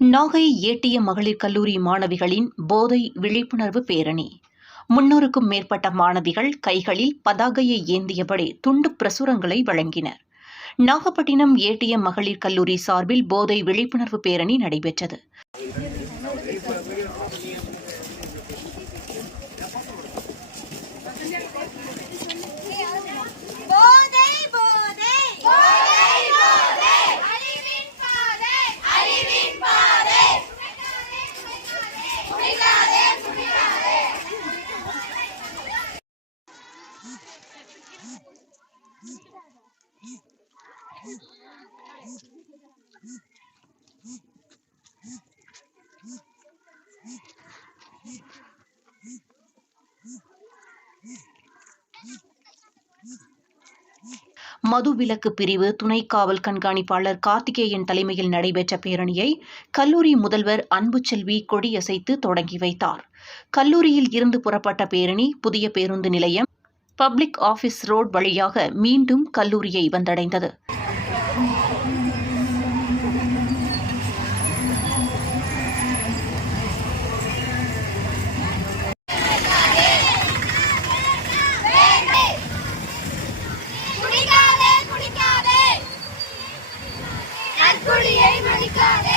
நாகை ஏட்டிய மகளிர் கல்லூரி மாணவிகளின் போதை விழிப்புணர்வு பேரணி. முன்னூறுக்கும் மேற்பட்ட மாணவிகள் கைகளில் பதாகையை ஏந்தியபடி துண்டு பிரசுரங்களை வழங்கினர். நாகப்பட்டினம் ஏடிஎம் மகளிர் கல்லூரி சார்பில் போதை விழிப்புணர்வு பேரணி நடைபெற்றது போதை போதை போதை போதை அறிவின் பாதை அறிவின் பாதை குடிக்காதே குடிக்காதே மதுவிலக்கு பிரிவு துணை காவல் கண்காணிப்பாளர் கார்த்திகேயன் தலைமையில் நடைபெற்ற பேரணியை கல்லூரி முதல்வர் அன்புச்செல்வி கொடியசைத்து தொடங்கி வைத்தார். கல்லூரியில் இருந்து புறப்பட்ட பேரணி புதிய பேருந்து நிலையம் பப்ளிக் ஆபீஸ் ரோட் வழியாக மீண்டும் கல்லூரியை வந்தடைந்தது. குடிக்காதே மதிக்காதே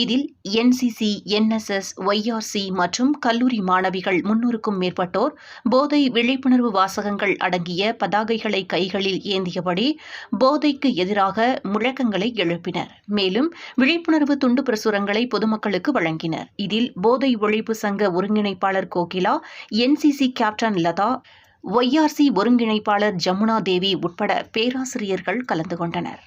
இதில் என்சிசி என்எஸ்எஸ் ஒய்ஆர்சி மற்றும் கல்லூரி மாணவிகள் முன்னூறுக்கும் மேற்பட்டோர் போதை விழிப்புணர்வு வாசகங்கள் அடங்கிய பதாகைகளை கைகளில் ஏந்தியபடி போதைக்கு எதிராக முழக்கங்களை எழுப்பினர். மேலும் விழிப்புணர்வு துண்டு பிரசுரங்களை பொதுமக்களுக்கு வழங்கினர். இதில் போதை ஒழிப்பு சங்க ஒருங்கிணைப்பாளர் Kokila NCC captain Latha YRC ஒருங்கிணைப்பாளர் ஜமுனா தேவி உட்பட பேராசிரியர்கள் கலந்து கொண்டனர்.